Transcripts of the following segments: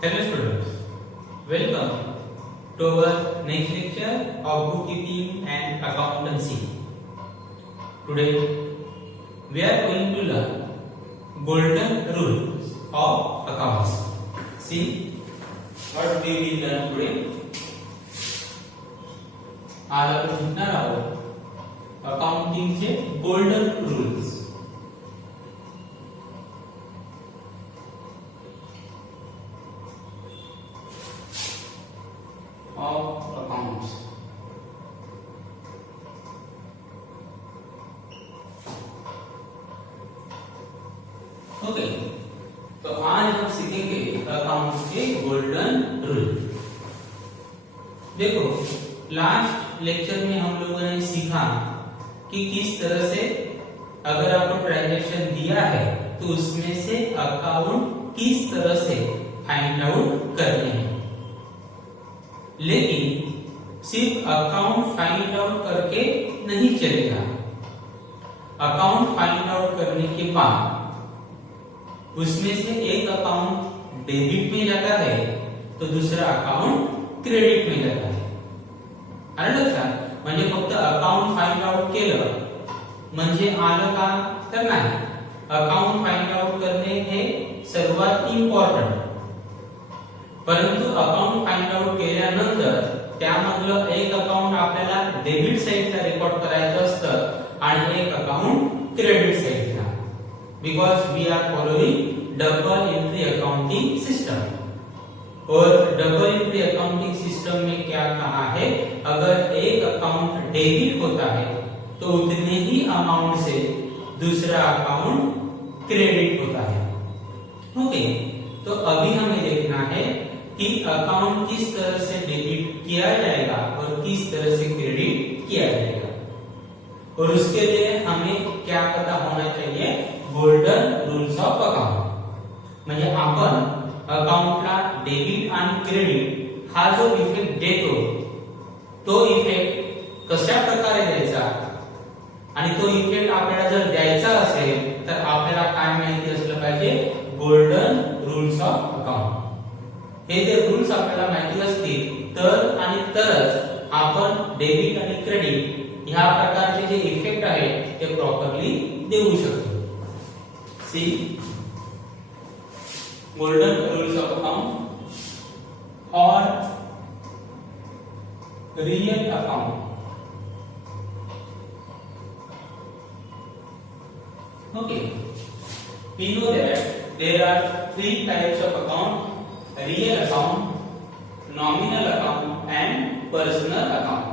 Hello students, welcome to our next lecture of bookkeeping and accountancy. Today we are going to learn golden rules of accounts. See what we will learn today. आज आपण शिकणार आहोत अकाउंटिंगचे golden rules. of accounts. Okay, तो आज हम सीखेंगे accounts के गोल्डन रूल. देखो, लास्ट लेक्चर में हम लोगों ने सीखा कि किस तरह से अगर आपको ट्रांजैक्शन दिया है तो उसमें से अकाउंट किस तरह से फाइंड आउट करने हैं. लेकिन सिर्फ अकाउंट फाइंड आउट करके नहीं चलेगा. अकाउंट फाइंड आउट करने के बाद उसमें से एक अकाउंट डेबिट में जाता है तो दूसरा अकाउंट क्रेडिट में जाता है. आलं लक्षात? म्हणजे फक्त अकाउंट फाइंड आउट केलं म्हणजे आलं का तर नाही. अकाउंट फाइंड आउट करणे हे सर्वात इम्पॉर्टंट. परंतु अकाउंट फाइंड आउट केल्यानंतर त्यामधलं एक अकाउंट आपल्याला डेबिट साइडला रेकॉर्ड करायचं असतं आणि एक अकाउंट क्रेडिट साइडला. Because we are following double entry accounting system. और डबल एंट्री अकाउंटिंग सिस्टम में क्या कहा है, अगर एक अकाउंट डेबिट होता है तो उतने ही अमाउंट से दूसरा अकाउंट क्रेडिट होता है. ओके, तो अभी हमें देखना है कि अकाउंट किस तरह से डेबिट किया जाएगा और किस तरह से क्रेडिट किया जाएगा. और उसके लिए हमें क्या पता होना चाहिए, गोल्डन रूल्स ऑफ अकाउंट. म्हणजे आपण अकाउंटला डेबिट आणि क्रेडिट हा जो इफेक्ट देतो तो इफेक्ट कशा प्रकारे द्यायचा आणि तो इफेक्ट आपल्याला जर द्यायचा असेल तर आपल्याला काय माहिती असलं पाहिजे, गोल्डन रूल्स ऑफ अकाउंट. हे जे रूल्स आपल्याला माहिती असतील तर आणि तरच आपण डेबिट आणि क्रेडिट ह्या प्रकारचे जे इफेक्ट आहेत ते प्रॉपरली देऊ शकतो. सी गोल्डन रूल्स ऑफ अकाउंट और real account. Okay, we know that there are three types of account: real account, nominal account and personal account.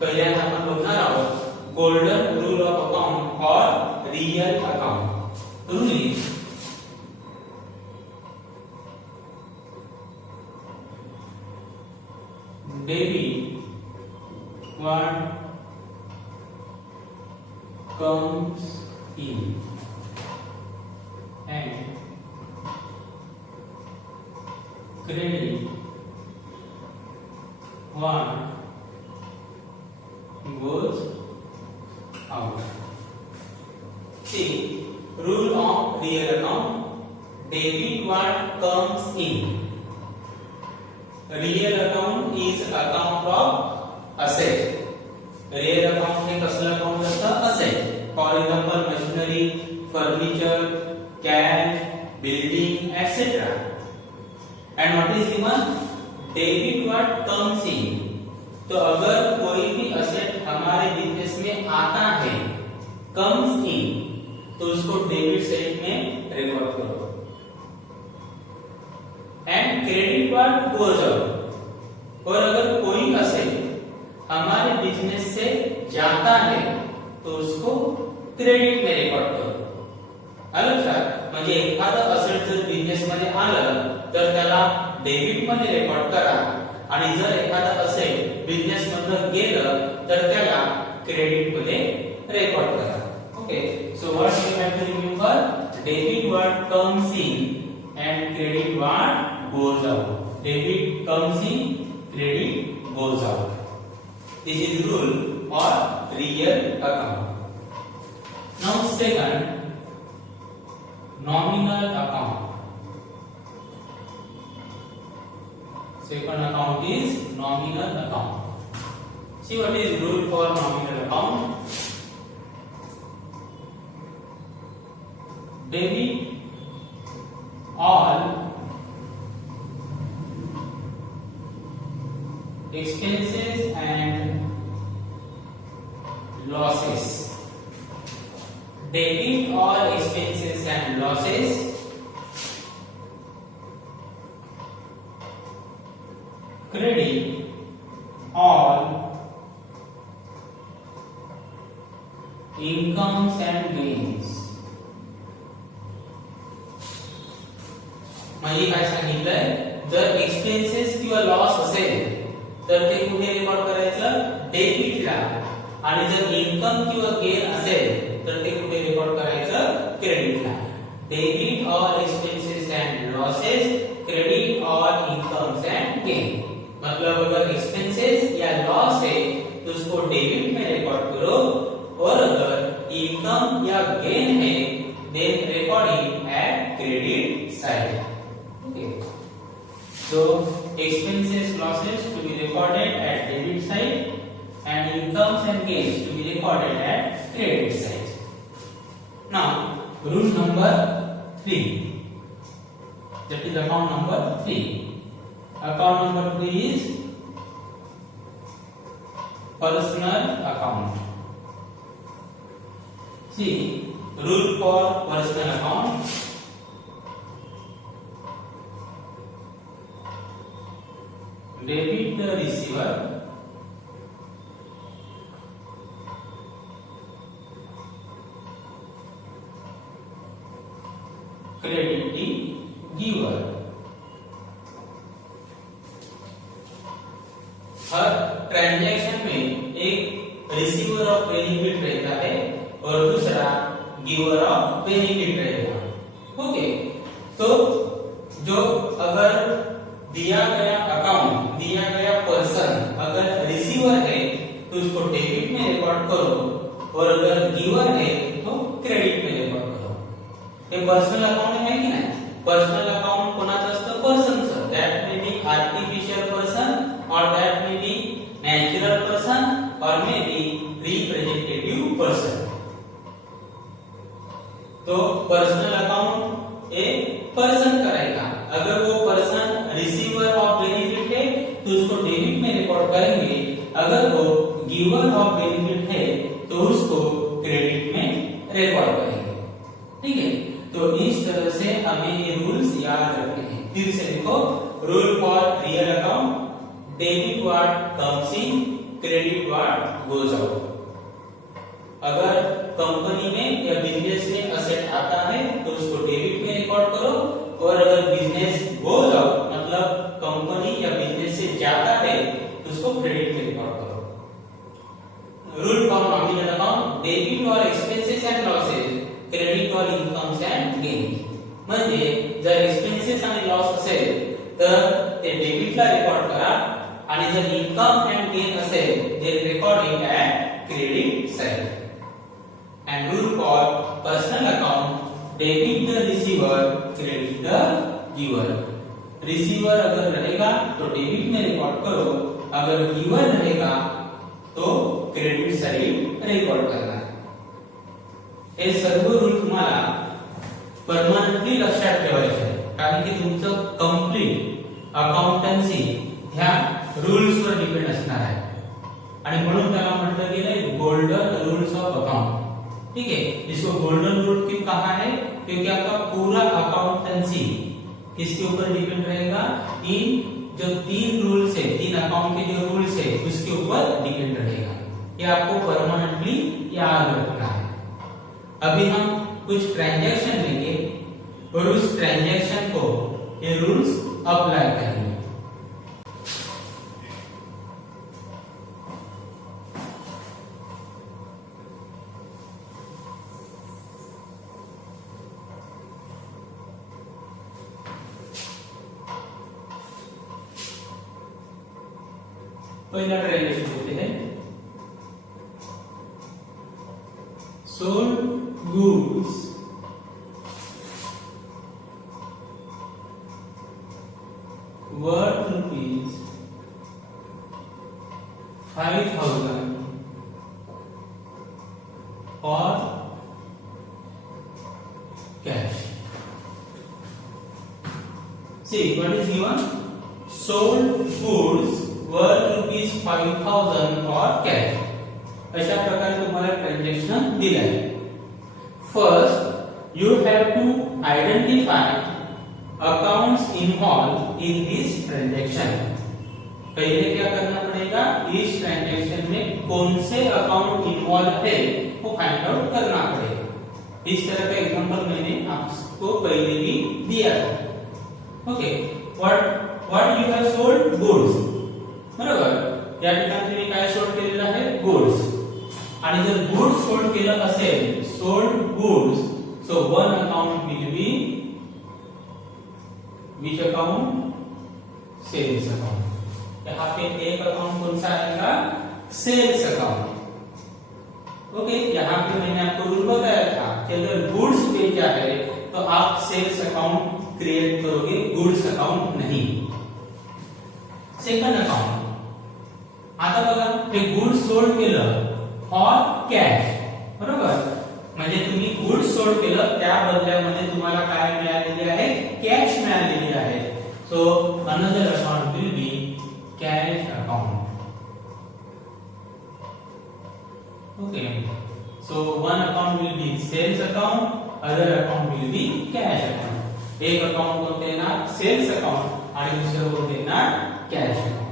पहिले आपण बघणार आहोत गोल्डन रूल ऑफ अकाउंट और real account. Rule is debit what comes in and credit what goes out. See, rule of real account: debit what comes in. Real account is account of asset. Real account हे कसलं account असतं, asset. For example machinery, furniture, cash, building etcetera. And what is given, debit what comes in. तो अगर कोई भी asset हमारे business में आता है, कम्स इन, तो उसको डेबिट साइड में रिकॉर्ड करो. And credit what goes out. और अगर कोई असेट हमारे बिजनेस से जाता है तो उसको क्रेडिट में रेकॉर्ड करो. आलं लक्षात? म्हणजे एखादं असेट जर बिझनेस मध्ये आलं तर त्याला डेबिट मध्ये रेकॉर्ड करा आणि जर एखादं असेट बिझनेस मधनं गेलं तर त्याला क्रेडिट मध्ये रेकॉर्ड करा. Okay, so what you have to remember, debit what comes in and credit what goes out. Debit comes in, credit goes out. This is rule for real account. Now second, nominal account. Second account is nominal account. See what is rule for nominal account? Debit all expenses and losses. Debit all expenses and losses. Credit all incomes and gains. म्हणजे काय सांगितलंय, जर expenses किंवा loss असेल तर ते कुठे record करायचं, डेबिटला. आणि जर इन्कम किंवा गेन असेल तर ते कुठे रेकॉर्ड करायचं, क्रेडिटला. Debit all expenses and losses, credit all incomes and gain. मतलब अगर एक्सपेंसेस या लॉस है तो उसको डेबिट में रिकॉर्ड करो, और अगर इनकम या गेन है then record it at credit side. Okay, so expenses losses to be recorded at debit side and incomes and gains to be recorded at credit side. Now rule number 3, that is account number 3. Account number 3 is personal account. See, rule for personal account. Debit the receiver, credit the giver. Her transaction में एक receiver of benefit रहता है और दूसरा giver of benefit रहेगा. Okay, तो जो अगर दिया गया अकाउंट, दिया गया पर्सन अगर रिसीवर है तो उसको डेबिट में रिकॉर्ड करो, और अगर गिवर है तो क्रेडिट में रिकॉर्ड करो. हे पर्सनल अकाउंट है की नाही? पर्सनल अकाउंट कोणाचं असतं? पर्सनचं. That may be artificial person, or that may be natural person, or may be representative person. तो पर्सनल अकाउंट एक पर्सन करेगा. अगर वो पर्सन रिसीवर ऑफ बेनिफिट है तो उसको डेबिट में रिकॉर्ड करेंगे, अगर वो गिवर ऑफ बेनिफिट है तो उसको क्रेडिट में रिकॉर्ड करेंगे. ठीक है, तो इस तरह से हमें ये रूल्स याद रखने हैं. फिर से देखो, rule for real account, debit what comes in, credit what goes out. अगर कंपनी में या बिजनेस में असेट आता है तो उसको डेबिट में रिकॉर्ड करो, और अगर बिजनेस गोज आउट मतलब कंपनी या बिजनेस से ज्यादा है तो उसको क्रेडिट में रिकॉर्ड करो. Rule for nominal account, debit all expenses and losses, credit all incomes and gains. म्हणजे जर एक्सपेंसेस आणि लॉस असेल तर ते डेबिटला रेकॉर्ड करा, आणि जर इनकम एंड गेन असेल then record it at credit side. And rule for personal account, debit the receiver, credit the giver. Receiver अगर रहेगा तो डेबिट में रिकॉर्ड करो, अगर गिवर रहेगा तो क्रेडिट साइड रिकॉर्ड करना है. हे सर्व रूल तुम्हाला परमनंटली लक्षात ठेवायचे आहे, कारण की तुमचं कंप्लीट अकाउंटन्सी ह्या रूल्स वर डिपेंड असणार आहे. आणि म्हणून त्याला म्हटलं गेलंय गोल्डन रूल्स ऑफ अकाउंट. ठीक है, इसको गोल्डन रूल क्यों कहा है? क्योंकि आपका पूरा अकाउंटेंसी किसके ऊपर डिपेंड रहेगा? इन जो 3 रूल्स है, 3 अकाउंट के जो रूल्स है उसके ऊपर डिपेंड रहेगा. ये आपको परमानेंटली याद रखना है. अभी हम कुछ ट्रांजैक्शन लेंगे और उस ट्रांजैक्शन को ये रूल्स अप्लाई करेंगे. पहला ट्रांजैक्शन होते हैं सोल्ड गुड्स वर्थ रुपीज 5,000 और cash. See what is given? Sold goods worth rupees 5,000 or cash. अशा प्रकारे तुम्हाला ट्रांजॅक्शन दिले आहे. First you have to identify accounts involve in this transaction. पहले क्या करना पड़ेगा, इस ट्रांजैक्शन में कौन से अकाउंट इन्वॉल्व है वो फाइंड आउट करना पड़ेगा. इस तरह का एग्जांपल मैंने आपको पहले भी दिया था. Okay, what you have sold goods. बरोबर, या ठिकाणी तुम्ही काय सोल्ड केलेलं आहे, गुड्स. आणि जर गुड्स सोल्ड केलं असेल, sold goods, so one account will be which account, sales account. यहाँ पे एक अकाउंट कौन सा आएगा, सेल्स अकाउंट. ओके, यहाँ पे मैंने आपको रूल बताया था कि अगर गुड्स बेचा है तो आप सेल्स अकाउंट क्रिएट करोगे, गुड्स अकाउंट नहीं. सेकंड अकाउंट, आता बघा ते गुड्स सोल्ड केलं और कॅश. बरोबर, म्हणजे तुम्ही गुड्स सोल्ड केलं त्या बदल्यामध्ये तुम्हाला काय मिळालेली आहे, कॅश मिळालेली आहे. So another account will be cash account. Okay, so one account will be sales account, other account will be cash account. एक अकाउंट कोणते येणार, सेल्स अकाउंट, आणि दुसरं कोणते येणार, कैश अकाउंट.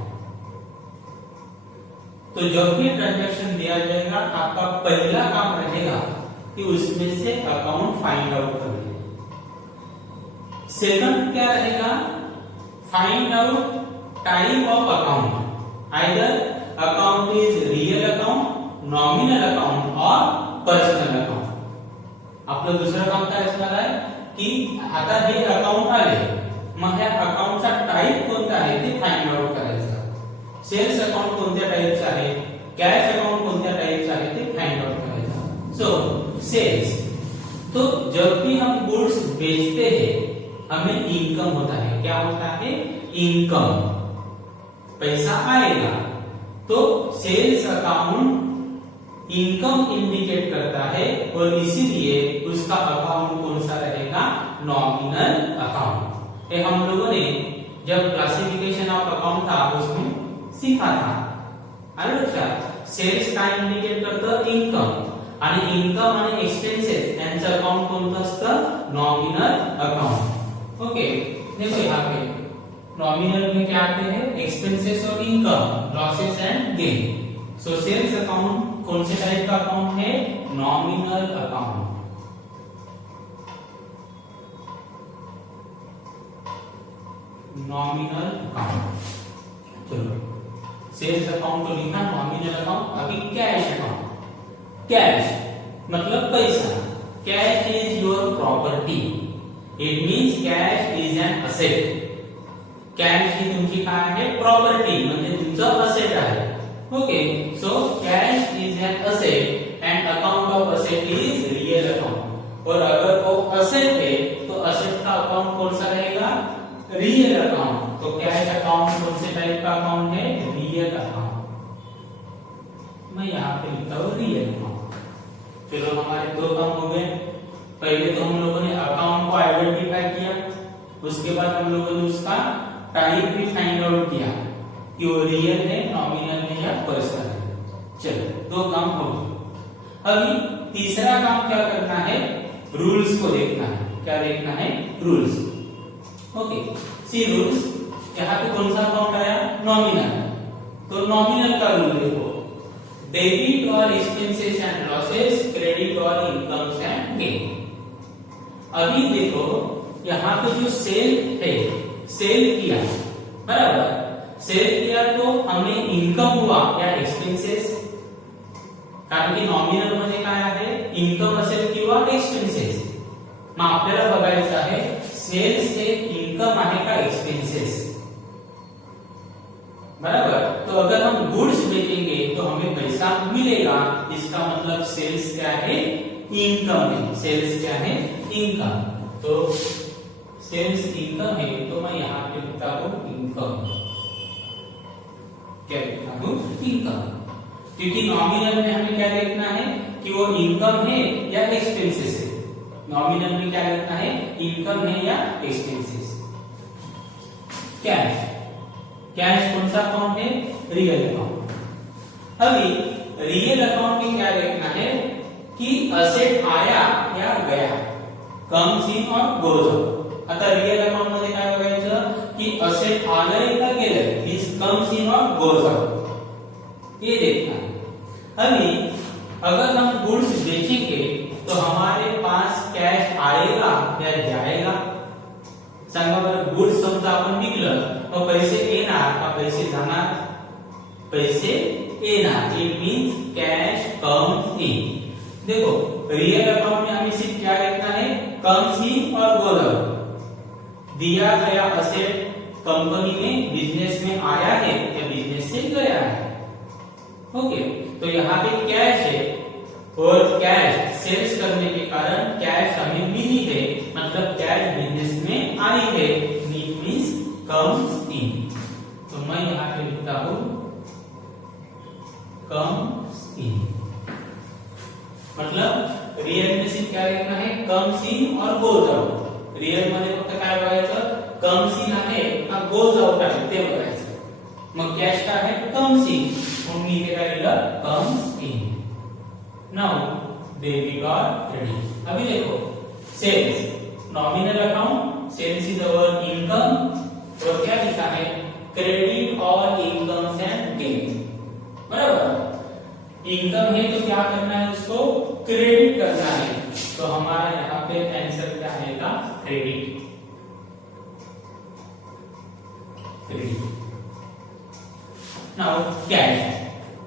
तो जब भी ट्रांजैक्शन दिया जाएगा आपका पहला काम रहेगा कि उसमें से अकाउंट फाइंड आउट करना. सेकंड क्या रहेगा, find out type of account. Either account is real account, nominal account और पर्सनल अकाउंट. आपलं दुसरं काम काय असणार आहे की आता हे अकाउंट आले, मग ह्या अकाउंटचा टाइप कोणता आहे ते फाइंड आउट करायचं. सेल्स अकाउंट कोणत्या टाइपचं आहे, कॅश अकाउंट कोणत्या टाइपचं आहे ते फाइंड आउट करायचं. सो सेल्स, तो जब भी हम गुड्स बेचते हैं हमें इनकम होता है. क्या होता है, इनकम, पैसा आएगा. तो सेल्स अकाउंट इनकम इंडिकेट करता है और इसीलिए उसका अकाउंट कौन सा रहेगा, नॉमिनल अकाउंट. ये हम लोगों ने जब क्लासिफिकेशन ऑफ अकाउंट था उसमें सीखा था. आलं लक्षात, सेल्स काय इंडिकेट करतं, इनकम, आणि इनकम आणि एक्सपेंसेस यांचं अकाउंट कोणतं असतं, नॉमिनल अकाउंट. ओके, देखो यहाँ पे नॉमिनल में क्या आते हैं, एक्सपेंसेस और income, losses and gain. So sales account कौन से टाइप का अकाउंट है, नॉमिनल अकाउंट. Nominal account. चलो, सेल्स अकाउंट को लिखा, नॉमिनल अकाउंट. अभी कैश अकाउंट. कैश मतलब पैसा. Cash is your property. It means cash is an asset. Cash ही तुमची काय आहे, प्रॉपर्टी, म्हणजे तुमचं असेट आहे. Okay, so cash is an asset and account of asset is real account. और अगर वो असेट है तो असेट का अकाउंट कौन सा रहेगा, रियल अकाउंट. तो कैश अकाउंट कौन से टाइप का अकाउंट है, रियल अकाउंट. मैं यहाँ पे लिखता हूँ रियल अकाउंट. चलो, हमारे दो काम हो गए. पहले तो हम लोगों ने अकाउंट को आइडेंटिफाई किया, उसके बाद हम लोगों ने उसका टाइप भी फाइंड आउट किया कि वो रियल है, नॉमिनल है या पर्सनल है. चलो, दो काम हो गए. अभी तीसरा काम क्या करना है, रूल्स को देखना है. क्या देखना है, रूल्स. ओके, सी रूल्स. यहाँ पे कौन सा अकाउंट आया, नॉमिनल. तो नॉमिनल का रूल देखो, डेबिट और एक्सपेंसेस एंड लॉसेस, क्रेडिट और इनकम्स एंड गेन. अभी देखो यहाँ पे जो सेल है, सेल किया, बराबर, सेल किया तो हमें इनकम हुआ या एक्सपेंसेस, कारण की नॉमिनल मध्ये काय आहे, इनकम असेल किंवा एक्सपेंसेस. मग आपल्याला बघायचं आहे सेल्स हे इनकम आहे का एक्सपेंसेस. बराबर, तो अगर हम गुड्स बेचेंगे तो हमें पैसा मिलेगा, इसका मतलब सेल्स क्या है, इनकम है. सेल्स क्या है, इनकम. तो सेल्स इनकम है तो मैं यहाँ पे लिखता हूँ इनकम। क्या लिखता हूँ? इनकम। क्योंकि नॉमिनल में हमें क्या देखना है कि वो इनकम है या एक्सपेंसेस है। नॉमिनल में क्या लिखना है? इनकम है या एक्सपेंसेस। कैश, कैश कौन सा अकाउंट है? Real account. अभी रियल अकाउंट में क्या देखना है कि असेट आया या गया, कम्स इन और गोज आउट। आता रियल अकाउंट मध्ये काय बघायचं की असेट आलंय का गेलंय, दिस कम्स इन और गोज आउट, ये देखना है। अभी अगर हम गुड्स बेचेंगे तो हमारे पास कैश आएगा या जाएगा? सांगा बरं, गुड्स समजा आपण विकलं तो पैसे येणार का पैसे जाणार? पैसे येणार, it means cash comes in. देखो रियल अकाउंट में हमें सिर्फ क्या देखना है? कम्स इन और गोज आउट। दिया गया असेट कंपनी में, बिजनेस में आया है या बिजनेस से गया है। ओके, तो यहाँ पे कैश है और कैश सेल्स करने के कारण कैश हमें मिली है, मतलब कैश बिजनेस में आई है, इट मींस कम्स इन। तो मैं यहाँ पे लिखता हूँ कम्स इन। मतलब रियल में सिर्फ क्या लिखना है? कम्स इन और गोज आउट। रियल मध्ये फक्त काय बघायचं? कम्स इन आहे का गोज आउट आहे ते बघायचं। मग कॅश काय आहे? कम्स इन, म्हणून मी इथे काय लिहिलं? Comes in. नाउ डेबिट और क्रेडिट। अभी देखो sales, nominal account, sales is our income, और क्या लिखा है? Credit all incomes and gain. बराबर, इनकम है तो क्या करना है? उसको क्रेडिट करना है। तो हमारा यहाँ पे आंसर क्या आएगा? Credit. Credit. Now cash,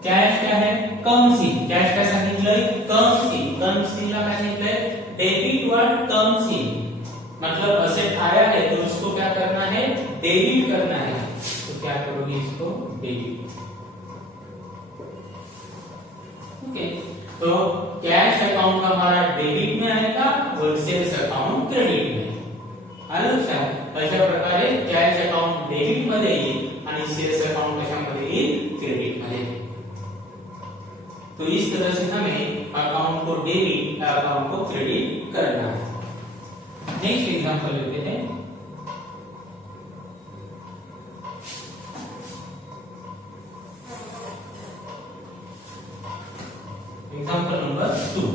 cash क्या है? Comes in. कैश काय सांगितलंय? Comes in. कम्स इन ला काय सांगितलंय? डेबिट वर्ड कम्स इन, मतलब असेट आया है तो उसको क्या करना है? डेबिट करना है। तो क्या करोगे? इसको डेबिट। ओके, तो कैश अकाउंट हमारा डेबिट में आएगा और सेल्स अकाउंट क्रेडिट में। आलं लक्षात? अशा प्रकारे कैश अकाउंट डेबिट मध्ये येईल आणि सेल्स अकाउंट कशामध्ये येईल? क्रेडिट मध्ये। तो इस तरह से हमें अकाउंट को डेबिट या अकाउंट को क्रेडिट करना है। नेक्स्ट एग्जांपल लेते हैं। Example number 2।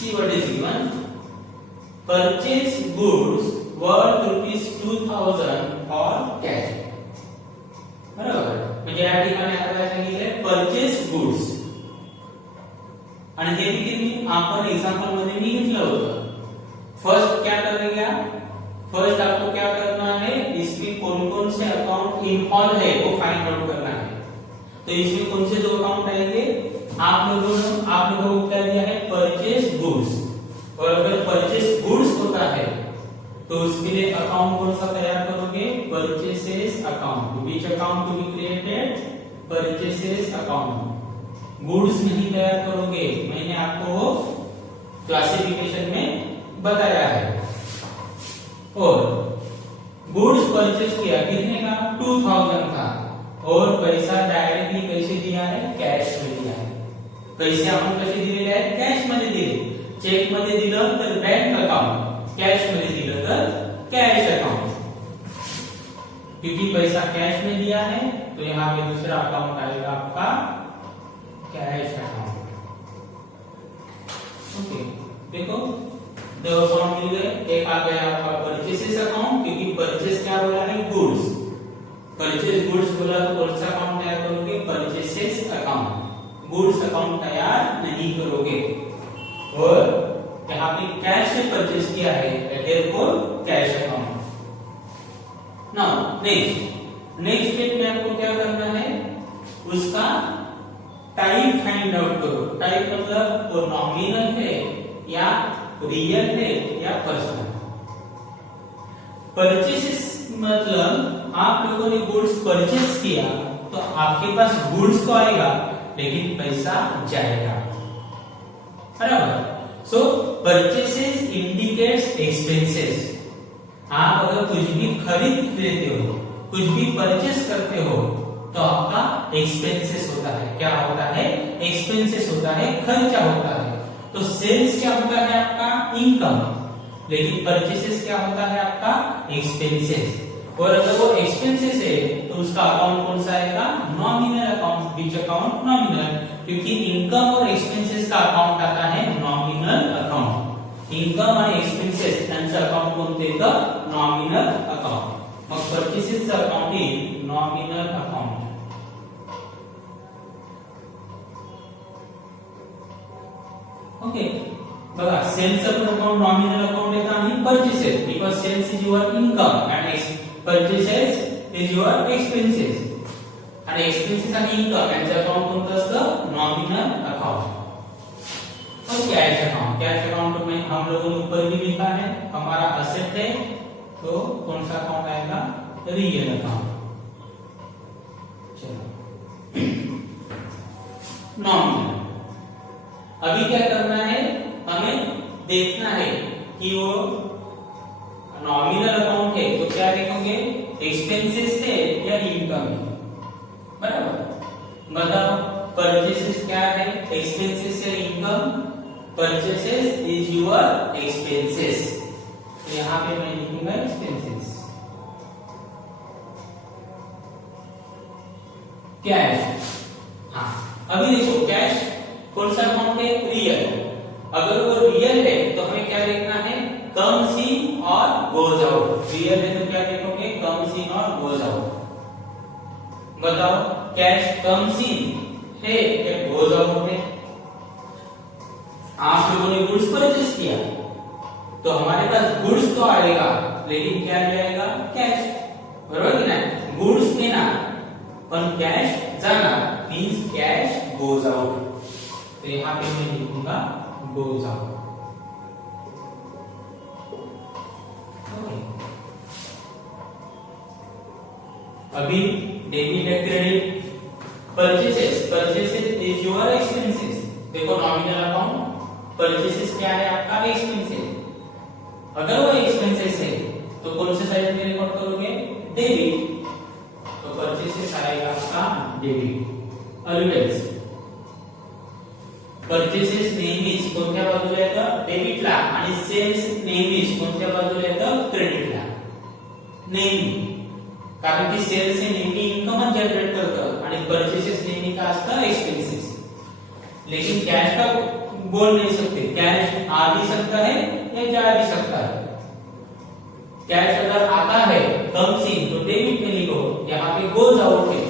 See what is given. Purchase goods worth ₹2000 for cash. बरोबर, म्हणजे या ठिकाणी आता काय सांगितलंय? Purchase goods. आणि हे देखील आपण एग्जांपल मध्ये मी घेतलं होतं। फर्स्ट क्या करेगा? फर्स्ट आपको क्या करना है? इसमें कौन कौन से अकाउंट इन्वॉल्व है वो फाइंड आउट करना है। तो इसमें कौन से दो अकाउंट आएंगे? आप लोगों को क्या दिया है? Purchase goods. और अगर परचेस गुड्स होता है तो उसके लिए अकाउंट कौन सा तैयार करोगे? Purchases account. Which account to be created? Purchases account. Goods नहीं तैयार करोगे, मैंने आपको वो क्लासिफिकेशन में बताया है। और गुड्स परचेस किया कितने का? 2000 का, और पैसा डायरेक्टली कैसे दिया है? कैश में दिया है। पैसे आपण कसे दिलेले आहेत? कॅश मध्ये दिले। चेक मध्ये दिलं तर बँक अकाउंट, कैश मध्ये दिलं तर कैश अकाउंट। क्योंकि पैसा कैश में दिया है तो यहाँ पे दूसरा अकाउंट आएगा आपका कैश अकाउंट। ओके, देखो दो अकाउंट मिल गए। एक आ गया आपका परचेसेस अकाउंट, क्योंकि परचेस क्या बोला है? गुड्स। परचेस गुड्स बोला तो कौन सा अकाउंट तैयार करोगे? Purchases account. गुड्स अकाउंट तैयार नहीं करोगे। और यहाँ पे कैश से परचेस किया है, therefore cash account. Now next next step में आपको क्या करना है, उसका टाइप फाइंड आउट करो। टाइप मतलब वो नॉमिनल है या रियल है या पर्सनल। परचेसेस मतलब आप लोगों ने गुड्स परचेस किया तो आपके पास गुड्स तो आएगा लेकिन पैसा जाएगा, बराबर। सो परचेसेस इंडिकेट्स एक्सपेंसेस। आप अगर कुछ भी खरीद लेते हो, कुछ भी परचेस करते हो तो आपका एक्सपेंसेस होता है। क्या होता है? एक्सपेंसेस होता है, खर्चा होता है। तो सेल्स क्या होता है? आपका इनकम। लेकिन परचेसेस क्या होता है? आपका एक्सपेंसेस। और अगर वो एक्सपेंसेस है तो उसका अकाउंट कौन सा आएगा? Nominal account. Which account? Nominal. क्योंकि इनकम और एक्सपेंसेस का अकाउंट आता है नॉमिनल अकाउंट। इनकम आणि एक्सपेंसेस त्यांचं अकाउंट कोणते येतं? Nominal account. मग purchases account is nominal account. Okay, बघा सेल्स अकाउंट नॉमिनल अकाउंट येतं आणि purchases, because sales is your income and purchases is your expenses. आणि एक्सपेंसेस आणि इनकम यांचं अकाउंट कोणतं असतं? Nominal account. और कैश अकाउंट, कैश अकाउंट में हम लोगों ने ऊपर भी लिखा है, हमारा असेट है तो कौन सा अकाउंट आएगा? Real account. चलो नॉमिनल। अभी क्या करना है, हमें देखना है कि वो नॉमिनल अकाउंट है तो क्या देखोगे? एक्सपेंसेस है या इनकम है, बराबर। बताओ परचेसेस क्या है? एक्सपेंसेस या income? Purchases is your expenses, तो यहां पे मैं लिखूंगा एक्सपेंसेस। कैश, हाँ अभी देखो कैश कौन सा अकाउंट है? रियल। अगर वो रियल है तो हमें क्या देखना है? कम्स इन और गोज आउट। रियल है तो क्या देखोगे? कम्स इन और गोज आउट। बताओ कैश कम्स इन है या गोज आउट है? आप लोगों ने गुड्स परचेस किया तो हमारे पास गुड्स तो आएगा लेकिन क्या जाएगा? कैश, बरोबर की नाही? गुड्स येणार पण कैश जाणार, मीन्स कैश गोज आउट। तो यहां पे मैं लिखूंगा गोज आउट। अभी डेबिट या credit. Purchases, purchases is your expenses. देखो नॉमिनल अकाउंट, परचेसेस क्या है? आपका एक्सपेंसेस। अगर वो एक्सपेंसेस है तो कौन से साइड में रिकॉर्ड करोगे? डेबिट। तो परचेसेस आएगा आपका डेबिट ऑलवेज। परचेसेस नेहमीच कोणत्या बाजूला येतं? डेबिटला। आणि सेल्स नेहमीच कोणत्या बाजूला येतं? क्रेडिटला। नेहमी, कारण की सेल्स हे नेहमी इनकम जनरेट करतं आणि परचेसेस नेहमी काय असतं? एक्सपेंसेस। लेकिन कैश का बोल नहीं सकते, कैश आ भी सकता है या जा भी सकता है। कैश अगर आता है कम्स इन तो डेबिट में लिखो, यहाँ पे गोज आउट है।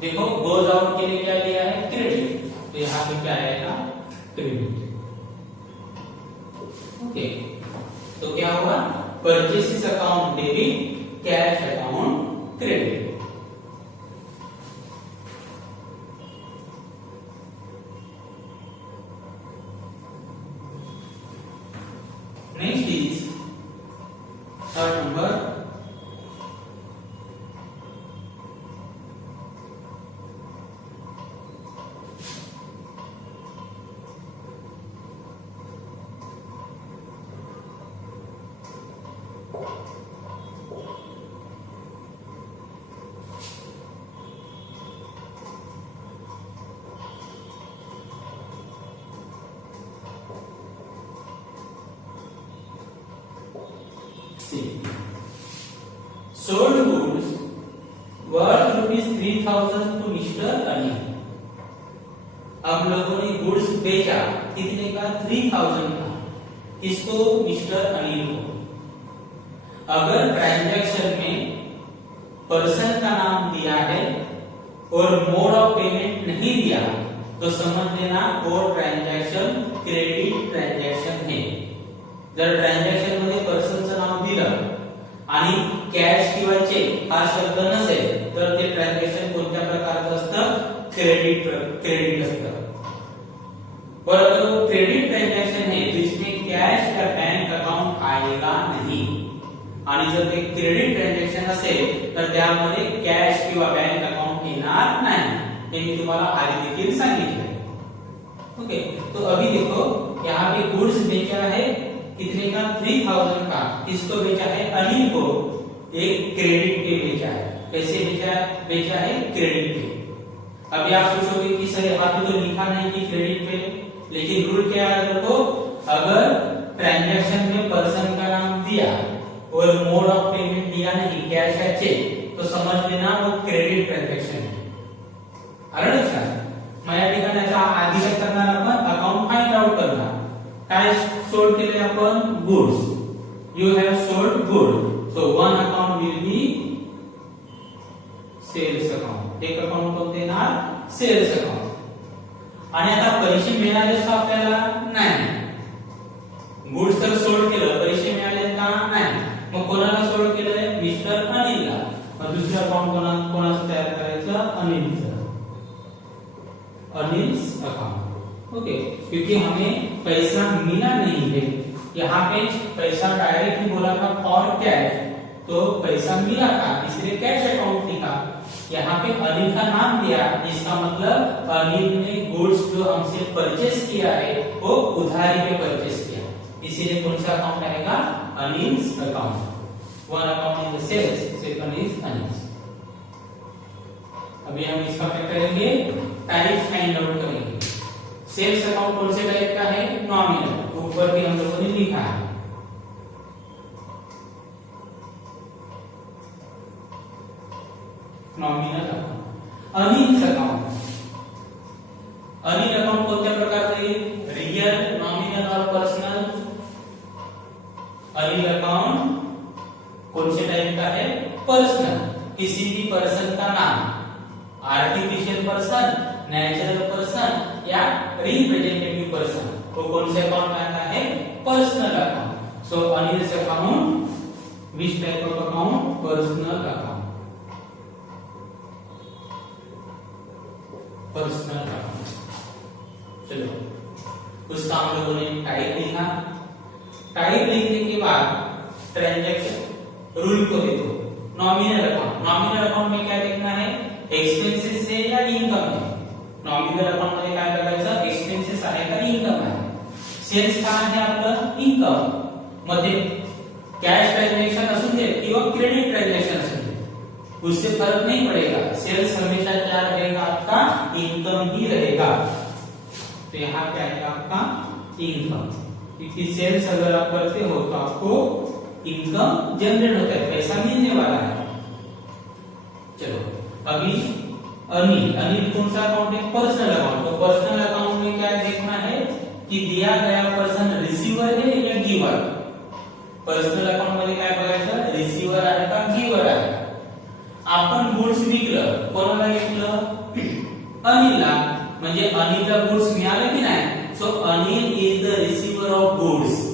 देखो गोज आउट के लिए क्या लिया है? क्रेडिट, तो यहाँ पे क्या आएगा? क्रेडिट। ओके, तो क्या होगा? Purchases account debit, cash account credit. Next is third number. Sold goods worth ₹3,000 to Mr. Anil. अब लोगों ने गुड्स बेचा कितने का? 3,000 का। किसको? मिस्टर अनिल को। अगर ट्रांजैक्शन में पर्सन का नाम दिया है और मोड ऑफ पेमेंट नहीं दिया तो समझ लेना वो ट्रांजैक्शन क्रेडिट ट्रांजैक्शन है। जर ट्रांजैक्शन मध्ये पर्सनचं नाव दिलं आणि कॅश किंवा चेक हा शब्द नसेल तर ते ट्रान्झॅक्शन कोणत्या प्रकारचं असतं? क्रेडिट असतं. परंतु क्रेडिट ट्रांजैक्शन है जिसमें कैश या बैंक अकाउंट आएगा नहीं. आणि जर ते क्रेडिट ट्रांजैक्शन असेल तर त्यामध्ये कॅश किंवा बैंक अकाउंट येणार नाही. हे मी तुम्हाला आधी देखील सांगितले. ओके, तो अभी देखो यहाँ पे गुड्स बेचा है कितने का? 3000 का. किसको बेचा है? अनिल को एक क्रेडिट पे बेचा है. कैसे बेचा है? क्रेडिट पे. अभी आप सोचोगे कि सर यहाँ पे तो लिखा नहीं कि क्रेडिट पे, लेकिन रूल क्या है? देखो, अगर ट्रांजैक्शन में पर्सन का नाम दिया और मोड ऑफ पेमेंट दिया नहीं, कैश या चेक, तो समझ लेना वो क्रेडिट ट्रांजैक्शन है. आलं लक्षात? मग या ठिकाणी आता आधी काय करणार आपण? अकाउंट फाइंड आउट करणार. काय सोल्ड केले आपण? Goods. You have sold good, so one account will be sales account. एक अकाउंट कोणते येणार? Sales account. आणि आता पैसे मिळाले का आपल्याला? नाही. गुड्स तर सोल्ड केलं, पैसे मिळाले का? नाही. मग कोणाला सोल्ड केलंय? मिस्टर अनिलला. मग दुसरं अकाउंट कोणाचं तयार करायचं? अनिलचं. अनिल्स अकाउंट. ओके, क्योंकि हमें पैसा मिला नहीं है. यहाँ पे पैसा डायरेक्टली बोला था फॉर कैश, तो पैसा मिला था इसलिए कैश अकाउंट लिखा. यहाँ पे अनिल का नाम दिया, इसका मतलब अनिल ने गुड्स जो हमसे परचेस किया है वो उधारी पे परचेस किया, इसीलिए कौन सा अकाउंट आएगा? Anil's account. One account is sales, second is Anil's. अभी हम इसका क्या करेंगे? टाइप फाइंड आउट करेंगे. सेल्स अकाउंट कौन से टाइप का है? नॉमिनल. ऊपर भी हम लोगों ने लिखा है. Nominal account. Anil account. Anil account कोणत्या प्रकारचे? रियल, नॉमिनल और पर्सनल. अनिल अकाउंट कौन से टाइप का है? पर्सनल. किसी भी पर्सन का नाम, आर्टिफिशियल पर्सन, नेचुरल पर्सन या रिप्रेजेंटेटिव पर्सन, वो कौन से अकाउंट में आता है? Personal account. So Anil account, which type of account? Personal account. Personal account. चलो, उसका हम लोगों ने टाइप लिखा. टाइप लिखने के बाद ट्रांजैक्शन रूल को देखो. Nominal account. नॉमिनल अकाउंट में क्या देखना है? एक्सपेंसेस से या इनकम है. नॉमिनल अकाउंट मध्ये काय बघायचं? एक्सपेंसेस आहे का इनकम आहे. सेल्स काय आहे आपलं? इनकम. मध्ये कैश ट्रांजैक्शन असून दे किंवा क्रेडिट ट्रांजैक्शन असून दे, उससे फर्क नहीं पड़ेगा. सेल्स हमेशा क्या रहेगा? आपका इनकम ही रहेगा. तो यहाँ क्या आएगा? आपका इनकम. क्योंकि सेल्स अगर आप करते हो तो आपको इनकम जनरेट होता है, पैसा मिलने वाला है. चलो, अभी अनिल. अनिल कौन सा अकाउंट है? Personal account. तो पर्सनल अकाउंट में क्या देखना है कि दिया गया पर्सन रिसीवर है या गिवर. पर्सनल अकाउंट मध्ये काय बघायचं? रिसीवर आहे का गिवर आहे. आपण गुड्स विकलं, कोणाला विकलं? अनिलला. म्हणजे अनिलला गुड्स मिळाले की नाही? So Anil is the receiver of goods.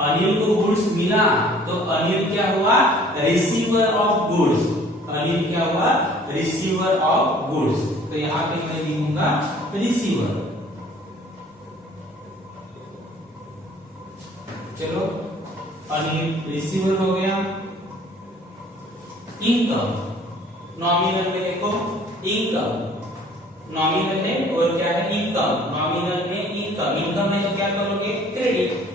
Anil को गुड्स मिला तो अनिल क्या हुआ? Receiver of goods. अनिल क्या हुआ? Receiver of goods. तो यहां पे मैं लिखूंगा रिसीवर. चलो, अनिल रिसीवर हो गया. इनकम. नॉमिनल में देखो इनकम. नॉमिनल है और क्या है? इनकम. नॉमिनल में इनकम. इनकम में तो क्या करोगे? क्रेडिट.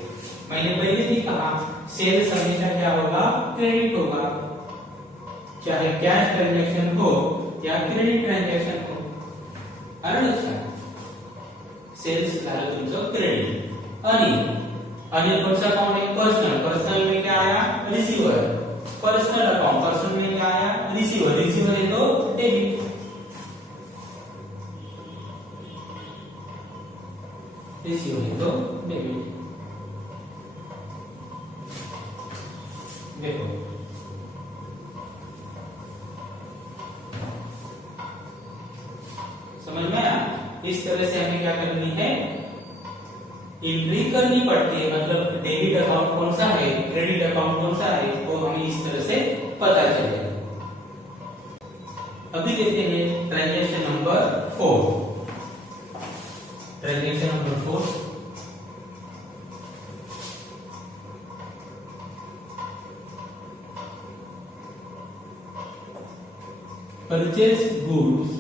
मैंने पहले भी कहा सेल्स हमेशा क्या होगा? क्रेडिट होगा, चाहे कैश ट्रांजैक्शन हो या क्रेडिट ट्रांजैक्शन हो. आलं लक्षात? सेल्स झालं तुमचं क्रेडिट. अनिल. अनिल कौन सा अकाउंट है? पर्सनल. पर्सनल में क्या आया? रिसीवर. Personal account. पर्सनल में क्या आया? रिसीवर. रिसीवर है तो डेबिट. रिसीवर है तो डेबिट. देखो, समझ में आया? इस तरह से हमें क्या करनी है? एंट्री करनी पड़ती है, मतलब डेबिट अकाउंट कौन सा है, क्रेडिट अकाउंट कौन सा है, वो हमें इस तरह से पता चलेगा। अभी लेते हैं transaction number 4। Transaction number 4, purchase goods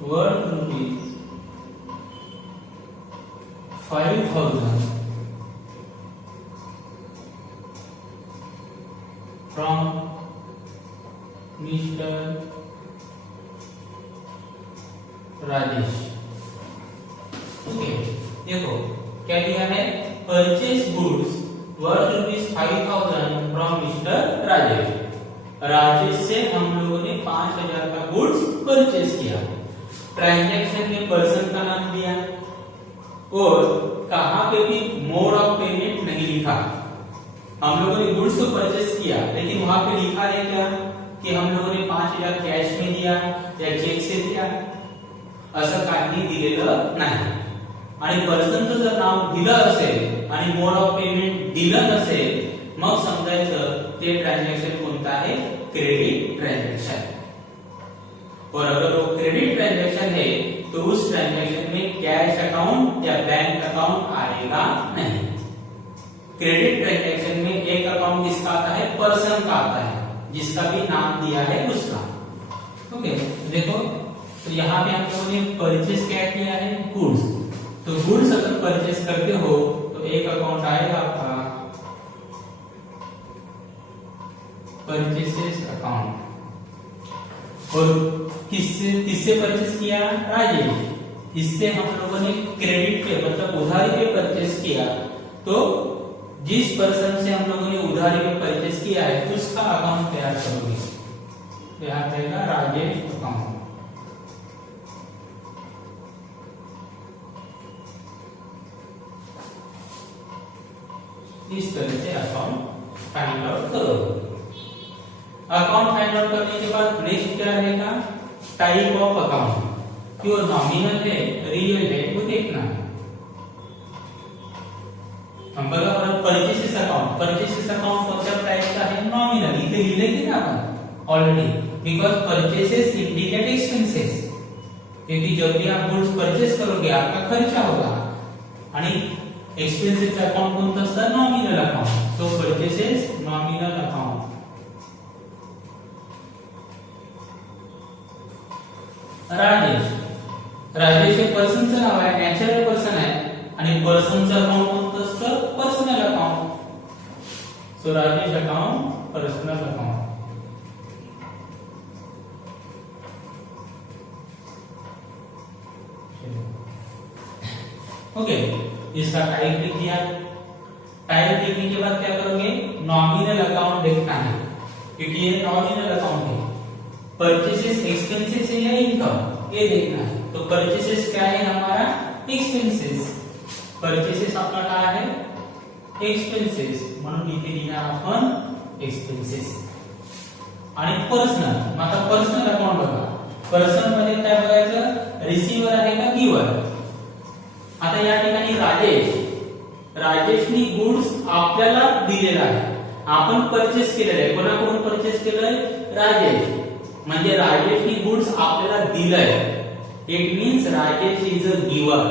worth rupees 5,000 from Mr. Rajesh. Okay, देखो क्या दिया है, purchase goods worth rupees 5,000 from mister Rajesh. Rajesh से हम लोगों ने 5,000 का गुड्स परचेज किया। ट्रांजैक्शन में पर्सन का नाम दिया और कहां पे भी मोड ऑफ पेमेंट नहीं लिखा। हम लोगों ने गुड्स को परचेस किया, लेकिन वहां पे लिखा है क्या कि हम लोगों ने 5,000 कैश में दिया या चेक से दिया, असं काही दिलेलं नाही। आणि पर्सनचं जर नाव दिलं असेल आणि मोड ऑफ पेमेंट दिलं नसेल, मग समजायचं ते ट्रांजैक्शन कोणतं आहे, क्रेडिट ट्रांजैक्शन। और अगर वो क्रेडिट ट्रांजैक्शन है तो उस ट्रांजैक्शन में कैश अकाउंट या बैंक अकाउंट आएगा नहीं। क्रेडिट ट्रांजैक्शन में एक अकाउंट किसका आता है, पर्सन का आता है, जिसका भी नाम दिया है उसका। ओके, देखो तो यहाँ पे हम लोगों ने परचेस क्या किया है, गुड्स। तो गुड्स अगर परचेस करते हो तो एक अकाउंट आएगा आपका परचेसेस अकाउंट। और किससे परचेस किया, राजेश। इससे हम लोगों ने क्रेडिट पे मतलब उधारी पे परचेस किया, तो जिस पर्सन से हम लोगों ने उधारी पे परचेस किया है उसका अकाउंट तैयार करोगे। यहाँ रहेगा राजेश अकाउंट। इस तरह से अकाउंट फाइंड आउट करोगे। अकाउंट फाइंड आउट करने के बाद नेक्स्ट क्या रहेगा, टाइप ऑफ अकाउंट, कि वो नॉमिनल है, रियल है, वो देखना है। हम बघा परचेसेस अकाउंट, परचेसेस अकाउंट कोणत्या टाइप का है, नॉमिनल। इथे लिहिले की ना आपण already, because purchases indicate expenses, क्योंकि जब भी आप गुड्स परचेस करोगे आपका खर्चा होगा, आणि एक्सपेंसेस अकाउंट कोणतं असतं, nominal account. So purchases nominal account. Rajesh, Rajesh हे पर्सनचं नाव आहे, नॅचरल पर्सन आहे, आणि पर्सनचं अकाउंट कोणतं असतं, personal account. So Rajesh account personal account. Okay, इसका टाइप लिख दिया। टाइप लिखने के बाद क्या करोगे, नॉमिनल अकाउंट देखना है, क्योंकि ये नॉमिनल अकाउंट है। परचेसेस एक्सपेंसेस है या इनकम, ये देखना है। तो परचेसेस क्या है हमारा, एक्सपेंसेस। परचेसेस आपका क्या है, एक्सपेंसेस, म्हणून इथे लिहिणार आपण एक्सपेंसेस। आणि पर्सनल, मग आता पर्सनल अकाउंट बघा, पर्सन मध्ये काय बघायचं, रिसीवर आहे का गिवर। आता या ठिकाणी राजेशनी गुड्स आपल्याला दिलेला आहे, आपण परचेस केलेलं आहे। कोणाकडून परचेस केलंय, राजेश, म्हणजे राजेशनी गुड्स आपल्याला दिलंय। It means Rajesh is a giver.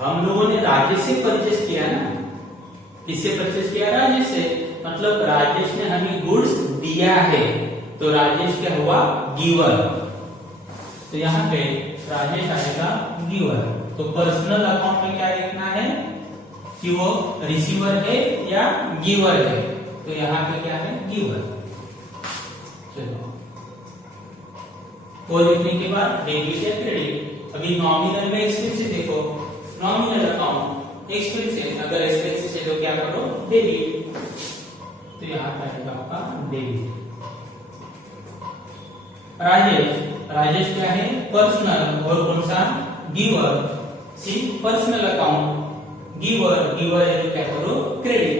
हम लोगों ने राजेश से परचेस किया ना, किससे परचेस किया, राजेश से, मतलब राजेश ने हमें गुड्स दिया है, तो राजेश क्या हुआ, गिवर। तो यहाँ पे राजेश आएगा गिवर। तो पर्सनल अकाउंट में क्या लिखना है कि वो रिसीवर है या गिवर है, तो यहाँ पे क्या है, गिवर। चलो, वो लिखने के बाद डेबिट या क्रेडिट। अभी नॉमिनल में एक्सपेंसेस देखो, नॉमिनल अकाउंट एक्सपेंसेस, अगर एक्सपेंसेस है तो क्या करो, डेबिट। तो यहाँ पे आएगा आपका डेबिट। राजेश क्या है, पर्सनल, और कौन सा, giver. See personal account, giver है तो क्या करो, credit.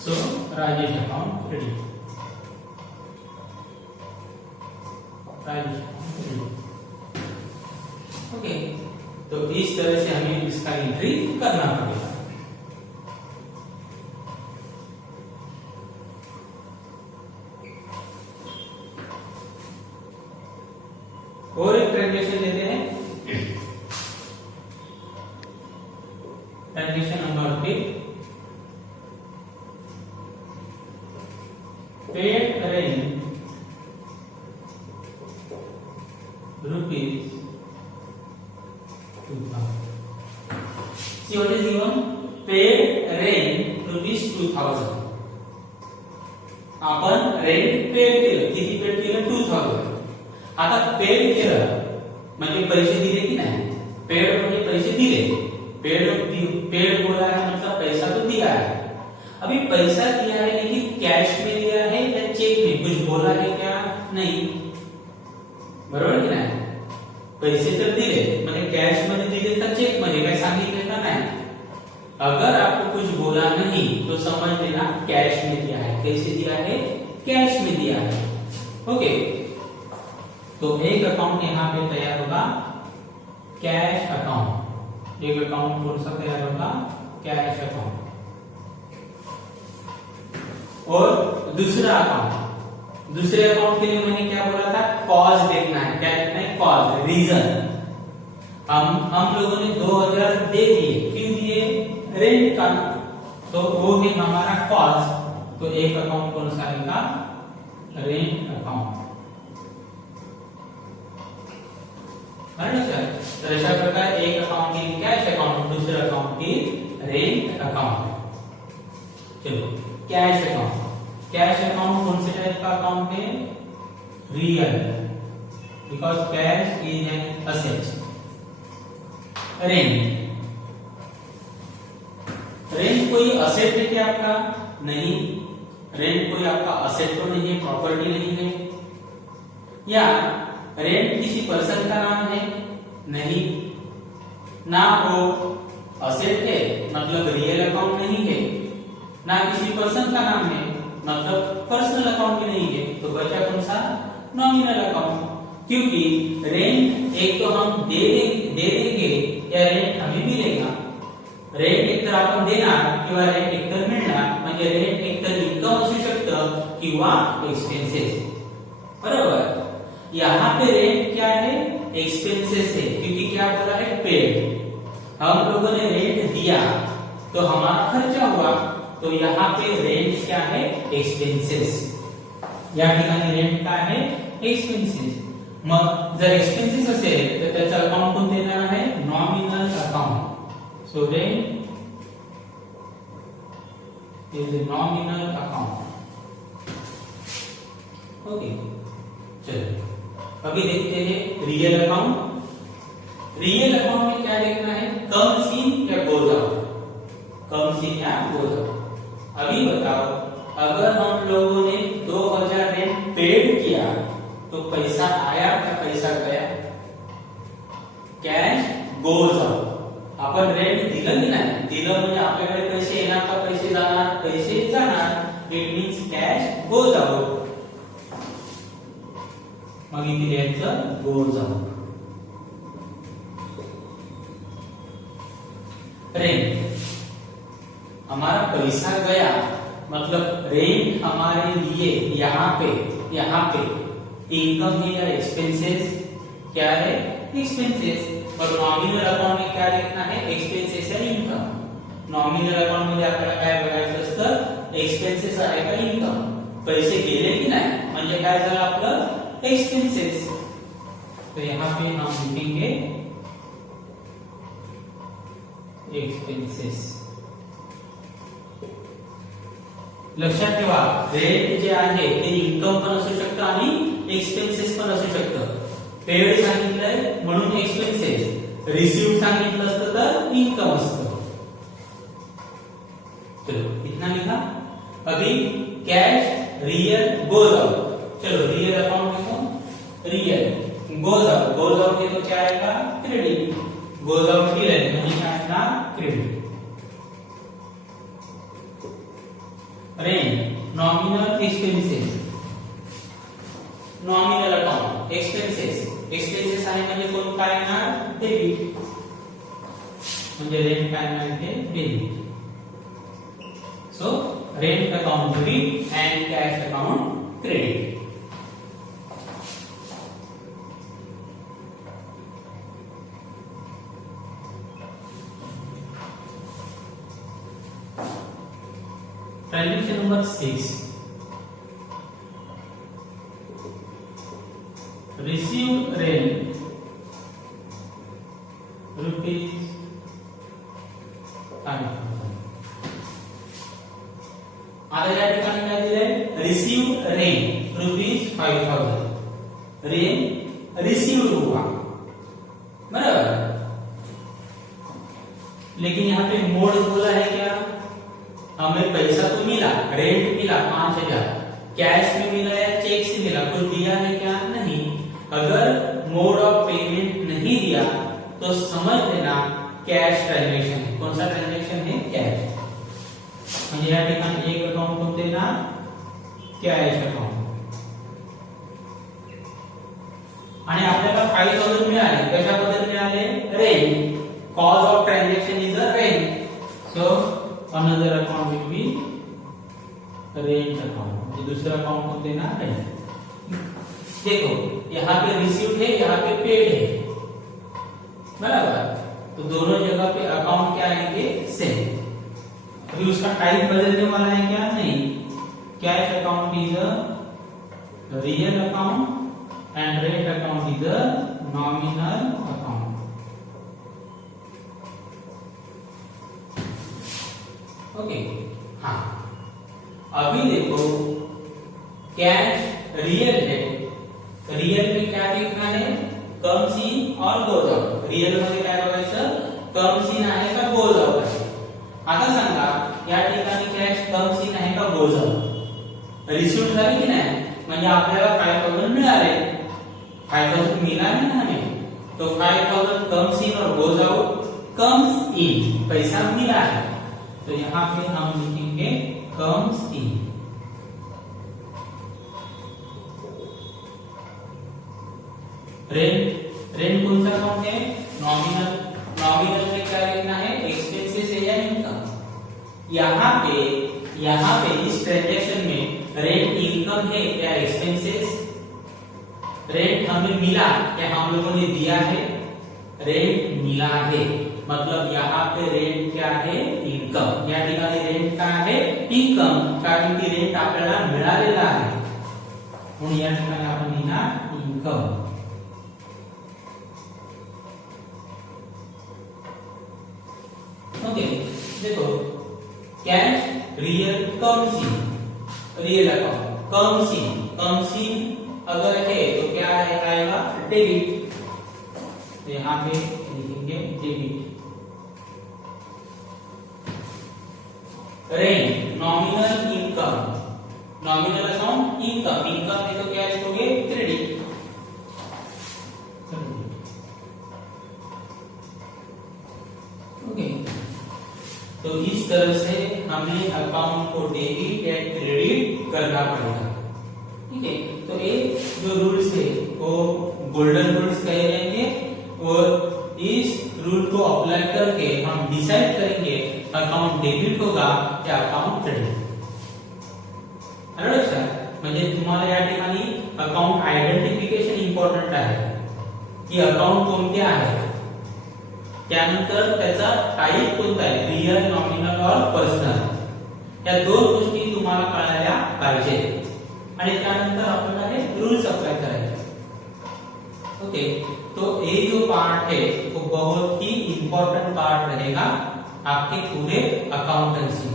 So Rajesh account credit, Rajesh okay, तो इस तरह से हमें इसका एंट्री करना पड़ेगा। और एक ट्रांजेक्शन लेते हैं, transaction number 3, paid rent rupees 2000. See what is given? Paid rent rupees 2000. आपण रेंट पेड केलं, किती पेड केलं? 2000. आता पेड केलं म्हणजे पैसे दिले की नाही? पेड म्हणजे पैसे दिले, पेड बोला है मतलब पैसा तो दिया है। अभी पैसा दिया है लेकिन कैश में दिया है या चेक में, कुछ बोला है क्या? नहीं, बरोबर की नाही? पैसे तर दिले, म्हणजे कॅश मध्ये दिले का चेक मध्ये, काय सांगितले का नाही? अगर आपको कुछ बोला नहीं तो समझ लेना कैश में दिया है। कैसे दिया है? कैश में दिया है। ओके, तो एक अकाउंट यहाँ पे तैयार होगा, कैश अकाउंट। एक अकाउंट कौन सा तैयार होगा? Cash account. और दूसरा अकाउंट, दूसरे अकाउंट के लिए मैंने क्या बोला था? कॉज देखना है। क्या देखना है? Cause, reason. हम लोगों ने 2000 दे दिए, क्यों दिए? रेंट का, तो वो है हमारा कॉज। तो एक अकाउंट कौन सा आएगा? Rent account. तो ऐसा प्रकार एक अकाउंट की कैश अकाउंट, दूसरे अकाउंट की रेंट अकाउंट। चलो, कैश अकाउंट। कैश अकाउंट कौन से टाइप का अकाउंट है? Real, because cash is an asset. Rent, rent कोई असेट है क्या आपका? नहीं, रेंट कोई आपका असेट तो नहीं है, प्रॉपर्टी नहीं है। या रेंट किसी पर्सन का नाम है? नहीं, ना वो असेट है मतलब रियल अकाउंट नहीं है, ना किसी पर्सन का नाम है मतलब पर्सनल अकाउंट भी नहीं है। तो बचा कौन सा? Nominal account. क्योंकि रेंट एक तो हम दे देंगे या रेंट हमें मिलेगा। रेंट एकतर आपण देणार किंवा रेंट एकतर मिळणार, म्हणजे रेंट एकतर इन्कम असू शकतं किंवा एक्सपेंसेस, बरोबर? यहाँ पे रेंट क्या है? एक्सपेंसेस है, क्योंकि क्या बोला है? पेड। हम लोगों ने रेंट दिया तो हमारा खर्चा हुआ, तो यहाँ पे रेंट क्या है? एक्सपेंसेस। या ठिकाणी रेंट काय आहे? एक्सपेंसेस। मग जर एक्सपेंसेस असेल तर त्याचं अकाउंट कोण देणार आहे? Nominal account. So rent is a nominal account. Okay, चलो अभी देखते हैं रियल अकाउंट। रियल अकाउंट में क्या देखना है? कम्स इन या गोज आउट? कम्स इन या गोज आउट। अभी बताओ, अगर हम लोगों ने 2000 रेंट पेड किया तो पैसा आया या पैसा गया? Cash goes out. आपण रेंट दिलं की नाही? दिलं म्हणजे आपल्याकडे पैसे येणार का पैसे जाणार? पैसे जाणार। It means cash goes out. मग इथे लिहायचं गोज आउट। रेंट, हमारा पैसा गया मतलब रेंट हमारे लिए यहाँ पे इनकम है या एक्सपेंसेस? क्या है? एक्सपेंसेस। और नॉमिनल अकाउंट में क्या लिखना है? एक्सपेंसेस या इनकम। नॉमिनल अकाउंट मध्ये आपल्याला काय बघायचं असतं? एक्सपेंसेस आहे का इनकम? पैसे गेले की नाही म्हणजे काय झालं आपलं? एक्सपेंसेस। तो यहाँ पे हम लिखेंगे एक्सपेंसेस। लक्षात ठेवा, रेंट जे आहे ते इन्कम पण असू शकतं आणि एक्सपेंसेस पण असू शकतं। पेड सांगितलंय म्हणून एक्सपेंसेस, रिसीव्ड सांगितलं असतं तर इन्कम असतं। चलो इतना लिखा। अभी कैश रियल गोज आउट। चलो रियल अकाउंट लिखो, real goes out. Goes out देखो क्या आएगा? क्रेडिट। गोज आउट रियल म्हणजे क्या आएगा? Credit. Rent nominal expenses, nominal account expenses expenses आहे म्हणजे कोण काय येणार डेबिट, म्हणजे रेंट काय येणार ते debit. So rent account debit and cash account credit. Transaction number 6. Received rent rupees 5,000. आता या ठिकाणी काय दिलंय received rent rupees 5,000. Rent received हुआ बराबर, लेकिन यहाँ पे मोड बोला है क्या, हमें पैसा तो मिला, रेंट मिला 5,000, कैश में मिला या चेक से मिला, कुछ दिया है क्या नहीं. अगर मोड ऑफ पेमेंट नहीं दिया तो समझ लेना कैश ट्रांजैक्शन है. कौन सा ट्रांजैक्शन है कैश. म्हणजे या ठिकाणी एक अकाउंट कोणते ना कॅश अकाउंट. आणि आपल्याला 5,000 मिळाले, कशाबद्दल मिळाले rent. Cause of transaction is a rent. So another account will be rent account. ये दूसरा अकाउंट कौन देना रेंट. देखो यहाँ पे रिसीव्ड है, यहाँ पे पेड है बराबर, तो दोनों जगह पे अकाउंट क्या आएंगे सेम. अभी उसका टाइप बदलने वाला है क्या नहीं. Cash account is a real account and rent account is a nominal account. Okay हाँ, अभी देखो कैश रियल है, रियल में क्या लिखना है कम सीन और गोज आउट. रियल मध्ये काय बघायचं कम सीन आहे का गोज आउट आहे. आता सांगा या ठिकाणी कॅश कम सीन आहे का गोज आउट. रिसीव्ड झाले की नाही, म्हणजे आपल्याला 5,000 मिळाले, 5,000 मिळाले ना हमें, तो 5,000 कम सीन और गोज आउट. कम्स इन पैसा मिला है, तो यहां पे हम लिखेंगे कम्स इन. रेंट, रेंट कौन सा अकाउंट है नॉमिनल. नॉमिनल में क्या लिखना है एक्सपेंसेस है या इनकम. यहाँ पे इस ट्रांजैक्शन में रेंट इनकम है या एक्सपेंसेस. रेंट हमें मिला क्या हम लोगों ने दिया है, रेंट मिला है, मतलब यहाँ पे रेंट क्या है इनकम. या ठिकाणी रेंट काय आहे इनकम, कारण की रेंट आपल्याला मिळालेला आहे म्हणून या ठिकाणी आपण लिहिणार इनकम. ओके देखो कैश रियल कम सीन, रियल अकाउंट कम सीन. कम सीन अगर है तो क्या आएगा डेबिट, तो यहाँ पे लिखेंगे debit. Rent nominal income, nominal account income, income में तो क्या लिखोगे क्रेडिट. ओके, तो इस तरह से हमें अकाउंट को डेबिट या क्रेडिट करना पड़ेगा. ठीक है, तो ये जो रूल्स है वो गोल्डन रूल्स कहे जाएंगे, और इस रूल को अप्लाई करके हम डिसाइड करेंगे अकाउंट डेबिट होगा या अकाउंट क्रेडिट. म्हणजे तुम्हाला या ठिकाणी अकाउंट आयडेंटिफिकेशन इम्पॉर्टंट आहे की अकाउंट कोणते आहे, त्यानंतर त्याचा टाइप कोणता आहे रियल नॉमिनल और पर्सनल. या दोन गोष्टी तुम्हाला कळायला पाहिजे आणि त्यानंतर आपल्याला हे रूल्स अप्लाई करायचे. ओके, तो ये जो पार्ट है वो बहुत ही इंपॉर्टेंट पार्ट रहेगा आपके पूरे अकाउंटेंसी.